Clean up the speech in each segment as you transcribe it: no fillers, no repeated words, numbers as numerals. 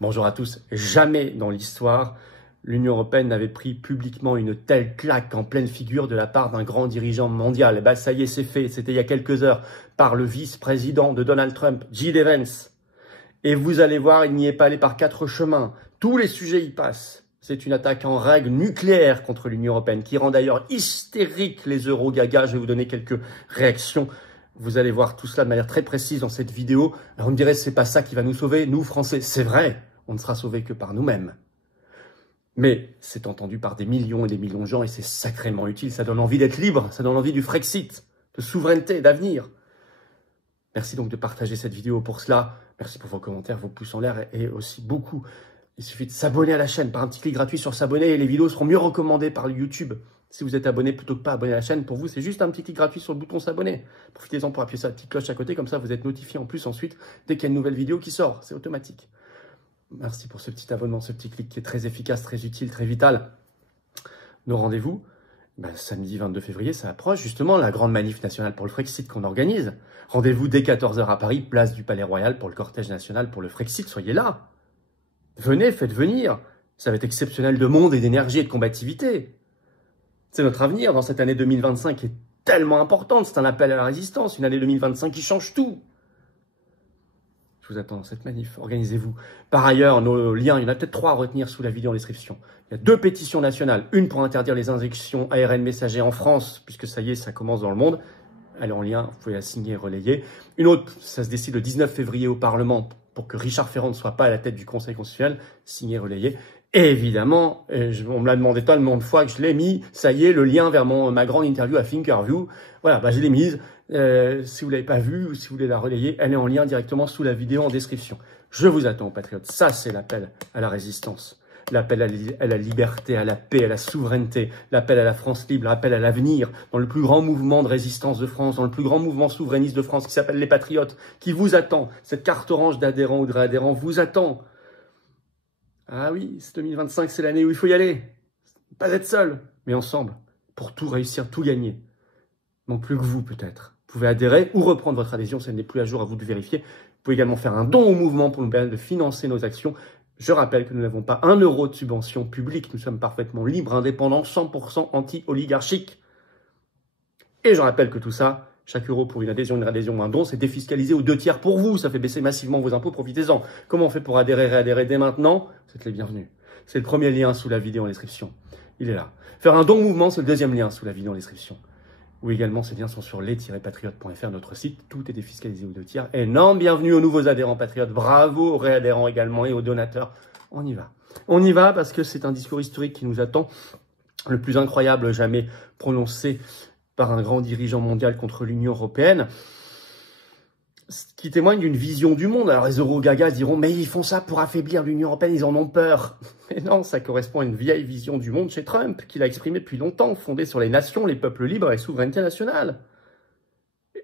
Bonjour à tous. Jamais dans l'histoire, l'Union européenne n'avait pris publiquement une telle claque en pleine figure de la part d'un grand dirigeant mondial. Et ben, ça y est, c'est fait. C'était il y a quelques heures par le vice-président de Donald Trump, J.D. Vance. Et vous allez voir, il n'y est pas allé par quatre chemins. Tous les sujets y passent. C'est une attaque en règle nucléaire contre l'Union européenne qui rend d'ailleurs hystérique les euro-gagas. Je vais vous donner quelques réactions. Vous allez voir tout cela de manière très précise dans cette vidéo. Alors on me dirait, c'est pas ça qui va nous sauver, nous Français. C'est vrai, on ne sera sauvés que par nous-mêmes. Mais c'est entendu par des millions et des millions de gens et c'est sacrément utile. Ça donne envie d'être libre, ça donne envie du Frexit, de souveraineté, d'avenir. Merci donc de partager cette vidéo pour cela. Merci pour vos commentaires, vos pouces en l'air et aussi beaucoup. Il suffit de s'abonner à la chaîne par un petit clic gratuit sur s'abonner et les vidéos seront mieux recommandées par YouTube. Si vous êtes abonné plutôt que pas abonné à la chaîne, pour vous, c'est juste un petit clic gratuit sur le bouton s'abonner. Profitez-en pour appuyer sur la petite cloche à côté, comme ça vous êtes notifié en plus ensuite dès qu'il y a une nouvelle vidéo qui sort. C'est automatique. Merci pour ce petit abonnement, ce petit clic qui est très efficace, très utile, très vital. Nos rendez-vous, samedi 22 février, ça approche justement la grande manif nationale pour le Frexit qu'on organise. Rendez-vous dès 14 h à Paris, place du Palais Royal pour le cortège national pour le Frexit. Soyez là. Venez, faites venir. Ça va être exceptionnel de monde et d'énergie et de combativité. C'est notre avenir dans cette année 2025 qui est tellement importante. C'est un appel à la résistance, une année 2025 qui change tout. Je vous attends dans cette manif, organisez-vous. Par ailleurs, nos liens, il y en a peut-être 3 à retenir sous la vidéo en description. Il y a 2 pétitions nationales, une pour interdire les injections ARN messagers en France, puisque ça y est, ça commence dans le monde. Elle est en lien, vous pouvez la signer et relayer. Une autre, ça se décide le 19 février au Parlement pour que Richard Ferrand ne soit pas à la tête du Conseil constitutionnel, signé et relayé. Et évidemment, on me l'a demandé tellement de fois que je l'ai mis, ça y est, le lien vers ma grande interview à Thinkerview. Voilà, je l'ai mise. Si vous ne l'avez pas vue ou si vous voulez la relayer, elle est en lien directement sous la vidéo en description. Je vous attends, patriotes. Ça, c'est l'appel à la résistance. L'appel à la liberté, à la paix, à la souveraineté. L'appel à la France libre, l'appel à l'avenir. Dans le plus grand mouvement de résistance de France, dans le plus grand mouvement souverainiste de France qui s'appelle les Patriotes, qui vous attend. Cette carte orange d'adhérents ou de réadhérents vous attend. Ah oui, 2025, c'est l'année où il faut y aller. Pas être seul, mais ensemble, pour tout réussir, tout gagner. Non plus que vous, peut-être. Vous pouvez adhérer ou reprendre votre adhésion, ça n'est plus à jour, à vous de vérifier. Vous pouvez également faire un don au mouvement pour nous permettre de financer nos actions. Je rappelle que nous n'avons pas 1 euro de subvention publique, nous sommes parfaitement libres, indépendants, 100% anti-oligarchiques. Et je rappelle que tout ça, chaque euro pour une adhésion ou un don, c'est défiscalisé aux 2 tiers pour vous. Ça fait baisser massivement vos impôts, profitez-en. Comment on fait pour adhérer, réadhérer dès maintenant? Vous êtes les bienvenus. C'est le premier lien sous la vidéo en description. Il est là. Faire un don au mouvement, c'est le 2e lien sous la vidéo en description. Ou également, ces liens sont sur les-patriotes.fr, notre site. Tout est défiscalisé aux 2 tiers. Énorme bienvenue aux nouveaux adhérents patriotes. Bravo aux réadhérents également et aux donateurs. On y va. On y va parce que c'est un discours historique qui nous attend. Le plus incroyable jamais prononcé par un grand dirigeant mondial contre l'Union européenne, ce qui témoigne d'une vision du monde. Alors les euro-gagas diront, mais ils font ça pour affaiblir l'Union européenne, ils en ont peur. Mais non, ça correspond à une vieille vision du monde chez Trump, qu'il a exprimée depuis longtemps, fondée sur les nations, les peuples libres et la souveraineté nationale.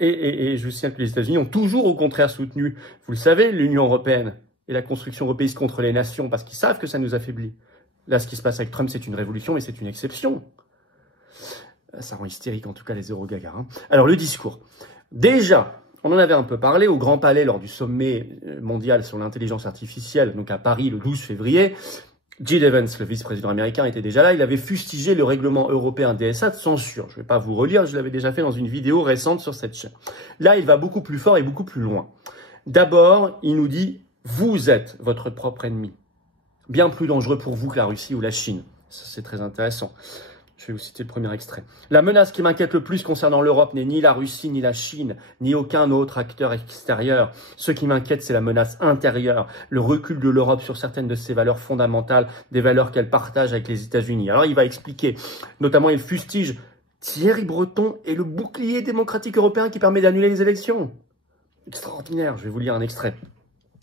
Et je signale que les États-Unis ont toujours au contraire soutenu, vous le savez, l'Union européenne et la construction européiste contre les nations, parce qu'ils savent que ça nous affaiblit. Là, ce qui se passe avec Trump, c'est une révolution, mais c'est une exception. Ça rend hystérique en tout cas les euro-gagas. Alors le discours. Déjà, on en avait un peu parlé au Grand Palais lors du sommet mondial sur l'intelligence artificielle, donc à Paris le 12 février. J.D. Vance, le vice-président américain, était déjà là. Il avait fustigé le règlement européen DSA de censure. Je ne vais pas vous relire, je l'avais déjà fait dans une vidéo récente sur cette chaîne. Là, il va beaucoup plus fort et beaucoup plus loin. D'abord, il nous dit « Vous êtes votre propre ennemi. Bien plus dangereux pour vous que la Russie ou la Chine. » Ça, c'est très intéressant. Je vais vous citer le premier extrait. La menace qui m'inquiète le plus concernant l'Europe n'est ni la Russie, ni la Chine, ni aucun autre acteur extérieur. Ce qui m'inquiète, c'est la menace intérieure, le recul de l'Europe sur certaines de ses valeurs fondamentales, des valeurs qu'elle partage avec les États-Unis. Alors, il va expliquer, notamment, il fustige Thierry Breton et le bouclier démocratique européen qui permet d'annuler les élections. Extraordinaire, je vais vous lire un extrait.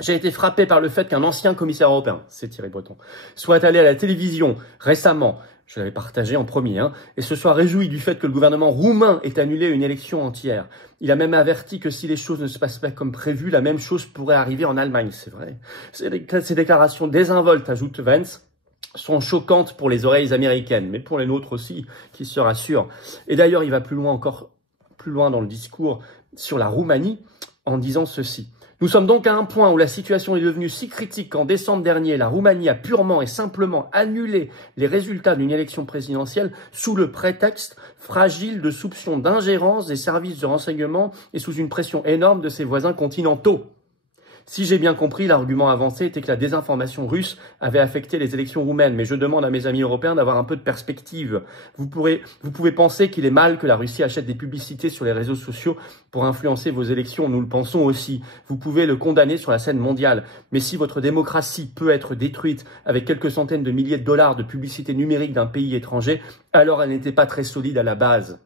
J'ai été frappé par le fait qu'un ancien commissaire européen, c'est Thierry Breton, soit allé à la télévision récemment, je l'avais partagé en premier, et se soit réjoui du fait que le gouvernement roumain ait annulé une élection entière. Il a même averti que si les choses ne se passent pas comme prévu, la même chose pourrait arriver en Allemagne, c'est vrai. Ces déclarations désinvoltes, ajoute Vance, sont choquantes pour les oreilles américaines, mais pour les nôtres aussi, qui se rassurent. Et d'ailleurs, il va plus loin, encore plus loin dans le discours sur la Roumanie, en disant ceci. Nous sommes donc à un point où la situation est devenue si critique qu'en décembre dernier, la Roumanie a purement et simplement annulé les résultats d'une élection présidentielle sous le prétexte fragile de soupçons d'ingérence des services de renseignement et sous une pression énorme de ses voisins continentaux. Si j'ai bien compris, l'argument avancé était que la désinformation russe avait affecté les élections roumaines. Mais je demande à mes amis européens d'avoir un peu de perspective. Vous pouvez penser qu'il est mal que la Russie achète des publicités sur les réseaux sociaux pour influencer vos élections. Nous le pensons aussi. Vous pouvez le condamner sur la scène mondiale. Mais si votre démocratie peut être détruite avec quelques centaines de milliers de dollars de publicité numérique d'un pays étranger, alors elle n'était pas très solide à la base.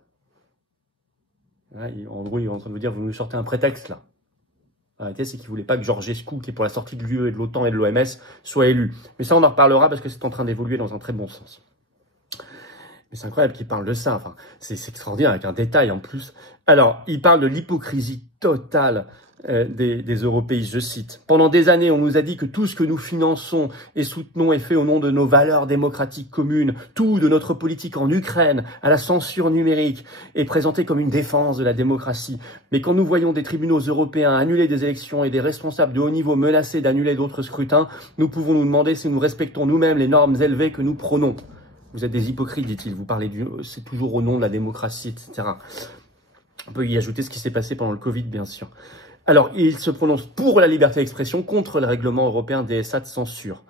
En gros, il est en train de vous dire, vous nous sortez un prétexte là. La réalité, c'est qu'il ne voulait pas que Georgescu, qui est pour la sortie de l'UE et de l'OTAN et de l'OMS, soit élu. Mais ça, on en reparlera parce que c'est en train d'évoluer dans un très bon sens. Mais c'est incroyable qu'il parle de ça. Enfin, c'est extraordinaire avec un détail en plus. Alors, il parle de l'hypocrisie totale des européistes, je cite. Pendant des années, on nous a dit que tout ce que nous finançons et soutenons est fait au nom de nos valeurs démocratiques communes. Tout, de notre politique en Ukraine à la censure numérique, est présenté comme une défense de la démocratie. Mais quand nous voyons des tribunaux européens annuler des élections et des responsables de haut niveau menacés d'annuler d'autres scrutins, nous pouvons nous demander si nous respectons nous-mêmes les normes élevées que nous prônons. Vous êtes des hypocrites, dit-il. Vous parlez c'est toujours au nom de la démocratie, etc. On peut y ajouter ce qui s'est passé pendant le Covid, bien sûr. Alors, il se prononce pour la liberté d'expression contre le règlement européen DSA de censure.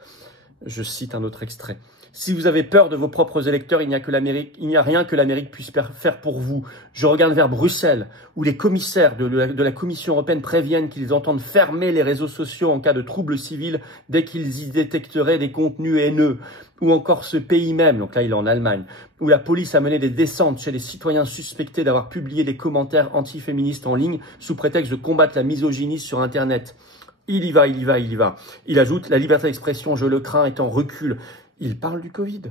Je cite un autre extrait. Si vous avez peur de vos propres électeurs, il n'y a rien que l'Amérique puisse faire pour vous. Je regarde vers Bruxelles, où les commissaires de la Commission européenne préviennent qu'ils entendent fermer les réseaux sociaux en cas de troubles civils dès qu'ils y détecteraient des contenus haineux. Ou encore ce pays même, donc là il est en Allemagne, où la police a mené des descentes chez les citoyens suspectés d'avoir publié des commentaires antiféministes en ligne sous prétexte de combattre la misogynie sur Internet. Il y va. Il ajoute, la liberté d'expression, je le crains, est en recul. Il parle du Covid.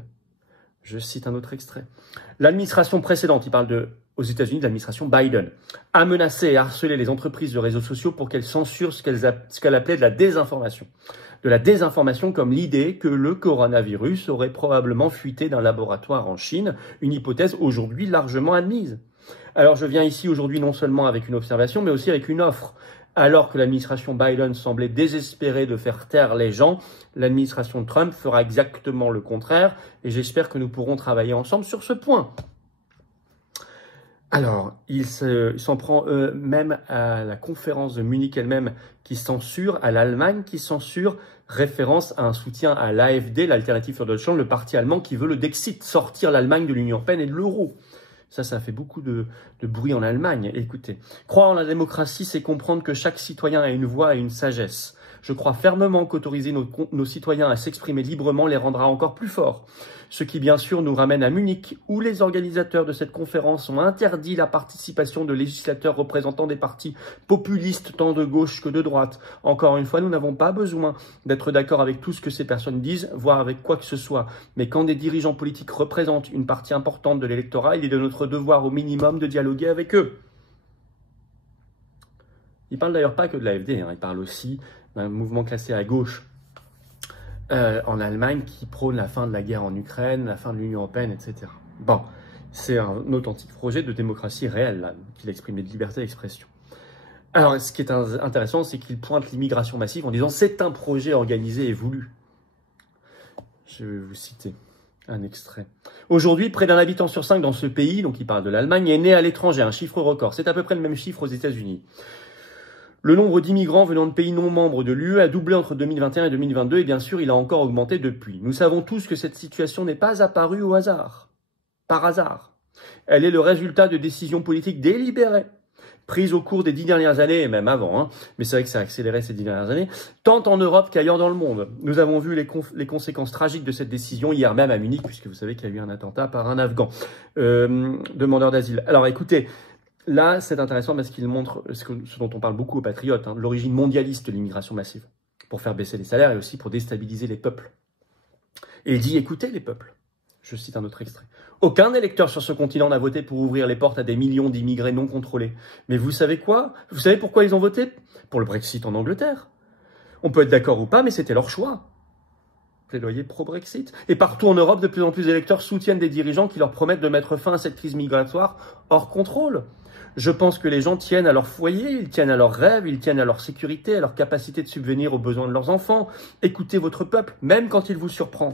Je cite un autre extrait. L'administration précédente, il parle aux États-Unis de l'administration Biden, a menacé et harcelé les entreprises de réseaux sociaux pour qu'elles censurent ce qu'elle appelait de la désinformation. De la désinformation comme l'idée que le coronavirus aurait probablement fuité d'un laboratoire en Chine, une hypothèse aujourd'hui largement admise. Alors je viens ici aujourd'hui non seulement avec une observation, mais aussi avec une offre. Alors que l'administration Biden semblait désespérée de faire taire les gens, l'administration Trump fera exactement le contraire et j'espère que nous pourrons travailler ensemble sur ce point. Alors, il s'en prend même à la conférence de Munich elle-même qui censure, à l'Allemagne qui censure, référence à un soutien à l'AfD, l'Alternative für Deutschland, le parti allemand qui veut le Dexit, sortir l'Allemagne de l'Union européenne et de l'euro. Ça fait beaucoup de bruit en Allemagne. Écoutez, croire en la démocratie, c'est comprendre que chaque citoyen a une voix et une sagesse. Je crois fermement qu'autoriser nos citoyens à s'exprimer librement les rendra encore plus forts. Ce qui, bien sûr, nous ramène à Munich, où les organisateurs de cette conférence ont interdit la participation de législateurs représentant des partis populistes tant de gauche que de droite. Encore une fois, nous n'avons pas besoin d'être d'accord avec tout ce que ces personnes disent, voire avec quoi que ce soit. Mais quand des dirigeants politiques représentent une partie importante de l'électorat, il est de notre devoir au minimum de dialoguer avec eux. Il ne parle d'ailleurs pas que de l'AfD, il parle aussi d'un mouvement classé à gauche en Allemagne qui prône la fin de la guerre en Ukraine, la fin de l'Union européenne, etc. Bon, c'est un authentique projet de démocratie réelle qu'il exprime, de liberté d'expression. Alors, ce qui est intéressant, c'est qu'il pointe l'immigration massive en disant « c'est un projet organisé et voulu ». Je vais vous citer un extrait. Aujourd'hui, près d'un habitant sur 5 dans ce pays, donc il parle de l'Allemagne, est né à l'étranger, un chiffre record. C'est à peu près le même chiffre aux États-Unis. Le nombre d'immigrants venant de pays non membres de l'UE a doublé entre 2021 et 2022 et bien sûr, il a encore augmenté depuis. Nous savons tous que cette situation n'est pas apparue au hasard. Par hasard. Elle est le résultat de décisions politiques délibérées, prises au cours des 10 dernières années, et même avant, mais c'est vrai que ça a accéléré ces 10 dernières années, tant en Europe qu'ailleurs dans le monde. Nous avons vu les conséquences tragiques de cette décision hier même à Munich, puisque vous savez qu'il y a eu un attentat par un Afghan, demandeur d'asile. Alors écoutez, là, c'est intéressant parce qu'il montre ce dont on parle beaucoup aux patriotes, l'origine mondialiste de l'immigration massive, pour faire baisser les salaires et aussi pour déstabiliser les peuples. Et il dit, écoutez les peuples. Je cite un autre extrait. Aucun électeur sur ce continent n'a voté pour ouvrir les portes à des millions d'immigrés non contrôlés. Mais vous savez quoi? Vous savez pourquoi ils ont voté? Pour le Brexit en Angleterre. On peut être d'accord ou pas, mais c'était leur choix. Plaidoyer pro-Brexit. Et partout en Europe, de plus en plus d'électeurs soutiennent des dirigeants qui leur promettent de mettre fin à cette crise migratoire hors contrôle. Je pense que les gens tiennent à leur foyer, ils tiennent à leurs rêves, ils tiennent à leur sécurité, à leur capacité de subvenir aux besoins de leurs enfants. Écoutez votre peuple, même quand il vous surprend.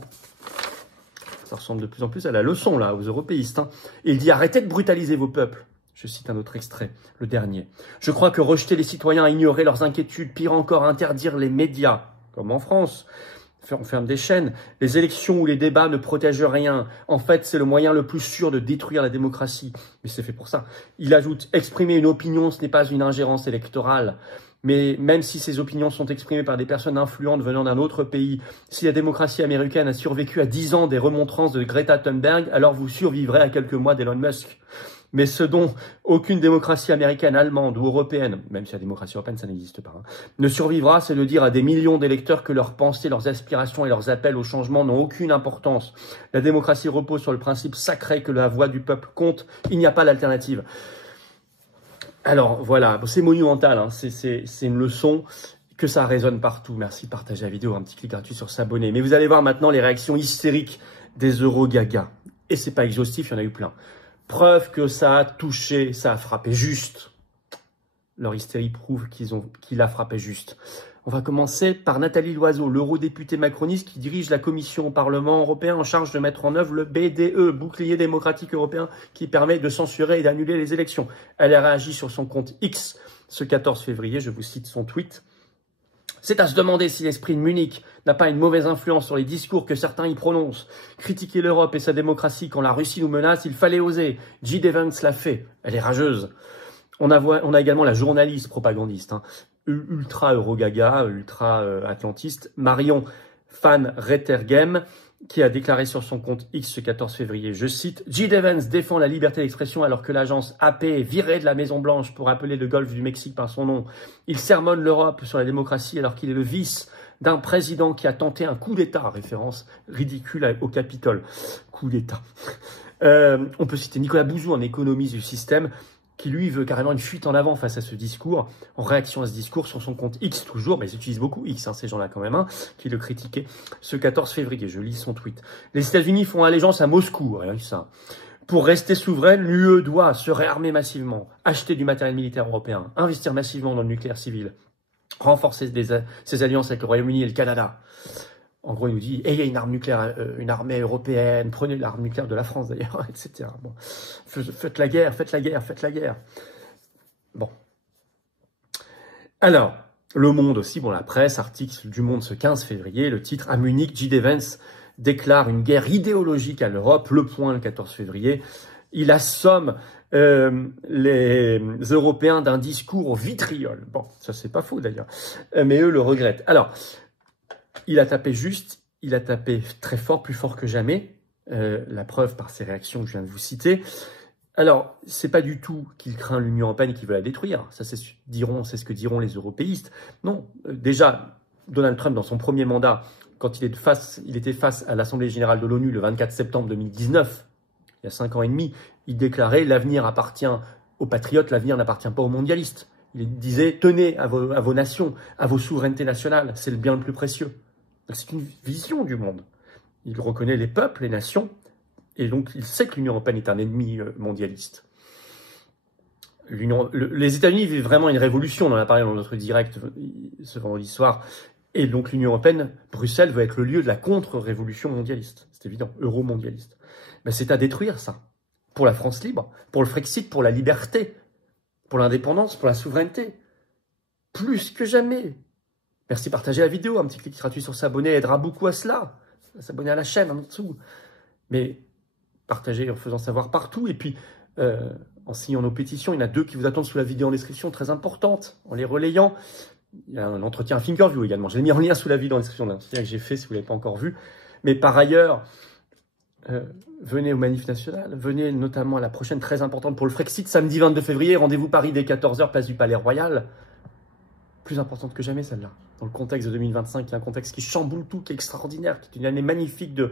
Ça ressemble de plus en plus à la leçon, là, aux européistes. Hein. Il dit « Arrêtez de brutaliser vos peuples ». Je cite un autre extrait, le dernier. « Je crois que rejeter les citoyens, ignorer leurs inquiétudes, pire encore, interdire les médias, comme en France, on ferme des chaînes. Les élections ou les débats ne protègent rien. En fait, c'est le moyen le plus sûr de détruire la démocratie. » Mais c'est fait pour ça. Il ajoute « Exprimer une opinion, ce n'est pas une ingérence électorale. » Mais même si ces opinions sont exprimées par des personnes influentes venant d'un autre pays, si la démocratie américaine a survécu à 10 ans des remontrances de Greta Thunberg, alors vous survivrez à quelques mois d'Elon Musk. Mais ce dont aucune démocratie américaine, allemande ou européenne, même si la démocratie européenne, ça n'existe pas, ne survivra, c'est de dire à des millions d'électeurs que leurs pensées, leurs aspirations et leurs appels au changement n'ont aucune importance. La démocratie repose sur le principe sacré que la voix du peuple compte. Il n'y a pas d'alternative. Alors voilà, c'est monumental, hein. C'est une leçon que ça résonne partout. Merci de partager la vidéo, un petit clic gratuit sur s'abonner. Mais vous allez voir maintenant les réactions hystériques des Eurogagas. Et c'est pas exhaustif, il y en a eu plein. Preuve que ça a touché, ça a frappé juste. Leur hystérie prouve qu'il a frappé juste. On va commencer par Nathalie Loiseau, l'eurodéputée macroniste qui dirige la commission au Parlement européen en charge de mettre en œuvre le BDE, bouclier démocratique européen, qui permet de censurer et d'annuler les élections. Elle a réagi sur son compte X ce 14 février, je vous cite son tweet. C'est à se demander si l'esprit de Munich n'a pas une mauvaise influence sur les discours que certains y prononcent. Critiquer l'Europe et sa démocratie quand la Russie nous menace, il fallait oser. Jill Evans l'a fait, elle est rageuse. On a également la journaliste propagandiste, hein, ultra Eurogaga, ultra atlantiste, Marion Van Rettergem, qui a déclaré sur son compte X ce 14 février, je cite, « Jill Evans défend la liberté d'expression alors que l'agence AP est virée de la Maison-Blanche pour appeler le golfe du Mexique par son nom. Il sermonne l'Europe sur la démocratie alors qu'il est le vice d'un président qui a tenté un coup d'État, référence ridicule au Capitole. Coup d'État. On peut citer Nicolas Bouzou, un économiste du système, qui lui veut carrément une fuite en avant face à ce discours, en réaction à ce discours sur son compte X toujours, mais ils utilisent beaucoup X, hein, ces gens-là quand même, hein, qui le critiquaient ce 14 février, je lis son tweet. Les États-Unis font allégeance à Moscou, rien que ça. Pour rester souveraine, l'UE doit se réarmer massivement, acheter du matériel militaire européen, investir massivement dans le nucléaire civil, renforcer ses alliances avec le Royaume-Uni et le Canada. En gros, il nous dit, ayez une arme nucléaire, une armée européenne, prenez l'arme nucléaire de la France d'ailleurs, etc. Bon. Faites la guerre, faites la guerre, faites la guerre. Bon. Alors, Le Monde aussi, bon, la presse, article du Monde ce 15 février, le titre « À Munich, Jill Evans déclare une guerre idéologique à l'Europe », Le Point le 14 février. Il assomme les Européens d'un discours au vitriol. Bon, ça c'est pas faux d'ailleurs, mais eux le regrettent. Alors, il a tapé juste, il a tapé très fort, plus fort que jamais. La preuve par ses réactions que je viens de vous citer. Alors, c'est pas du tout qu'il craint l'Union européenne et qu'il veut la détruire. Ça, c'est ce que diront les européistes. Non, déjà, Donald Trump, dans son premier mandat, quand il était face à l'Assemblée générale de l'ONU le 24 septembre 2019, il y a 5 ans et demi, il déclarait « L'avenir appartient aux patriotes, l'avenir n'appartient pas aux mondialistes ». Il disait « Tenez à vos nations, à vos souverainetés nationales, c'est le bien le plus précieux ». C'est une vision du monde. Il reconnaît les peuples, les nations, et donc il sait que l'Union européenne est un ennemi mondialiste. Les États-Unis vivent vraiment une révolution, on en a parlé dans notre direct ce vendredi soir, et donc l'Union européenne, Bruxelles, veut être le lieu de la contre-révolution mondialiste. C'est évident, euro-mondialiste. Ben, c'est à détruire ça, pour la France libre, pour le Frexit, pour la liberté, pour l'indépendance, pour la souveraineté. Plus que jamais. Merci de partager la vidéo, un petit clic gratuit sur s'abonner aidera beaucoup à cela. S'abonner à la chaîne en dessous. Mais partagez en faisant savoir partout. Et puis, en signant nos pétitions, il y en a 2 qui vous attendent sous la vidéo en description, très importante, en les relayant. Il y a un entretien Thinkerview également. Je l'ai mis en lien sous la vidéo en description d'un entretien que j'ai fait si vous ne l'avez pas encore vu. Mais par ailleurs, venez aux manifs nationales, venez notamment à la prochaine très importante pour le Frexit, samedi 22 février, rendez-vous Paris dès 14 h, place du Palais Royal. Plus importante que jamais celle-là, dans le contexte de 2025, qui est un contexte qui chamboule tout, qui est extraordinaire, qui est une année magnifique de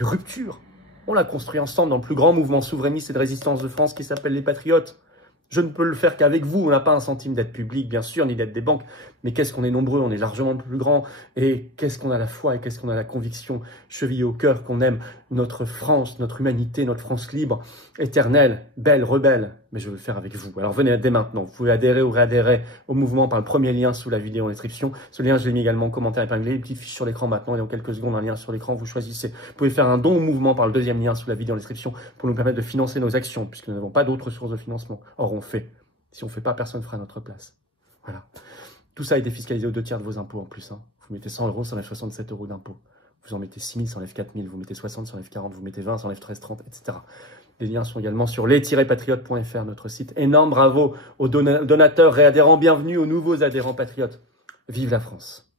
rupture. On l'a construit ensemble dans le plus grand mouvement souverainiste et de résistance de France qui s'appelle les Patriotes. Je ne peux le faire qu'avec vous, on n'a pas un centime d'aide publique, bien sûr, ni d'aide des banques, mais qu'est-ce qu'on est nombreux, on est largement plus grand, et qu'est-ce qu'on a la foi, et qu'est-ce qu'on a la conviction, chevillée au cœur, qu'on aime notre France, notre humanité, notre France libre, éternelle, belle, rebelle, mais je veux le faire avec vous. Alors venez dès maintenant, vous pouvez adhérer ou réadhérer au mouvement par le premier lien sous la vidéo en description. Ce lien, je l'ai mis également en commentaire épinglé, une petite fiche sur l'écran maintenant, et dans quelques secondes, un lien sur l'écran, vous choisissez. Vous pouvez faire un don au mouvement par le deuxième lien sous la vidéo en description pour nous permettre de financer nos actions, puisque nous n'avons pas d'autres sources de financement. Or, on fait. Si on ne fait pas, personne ne fera à notre place. Voilà. Tout ça est défiscalisé aux 2/3 de vos impôts en plus. Hein. Vous mettez 100 €, ça enlève 67 € d'impôts. Vous en mettez 6 000, ça enlève 4 000. Vous mettez 60, ça enlève 40. Vous mettez 20, ça enlève 13, 30, etc. Les liens sont également sur les-patriotes.fr, notre site. Énorme bravo aux donateurs et adhérents. Bienvenue aux nouveaux adhérents patriotes. Vive la France!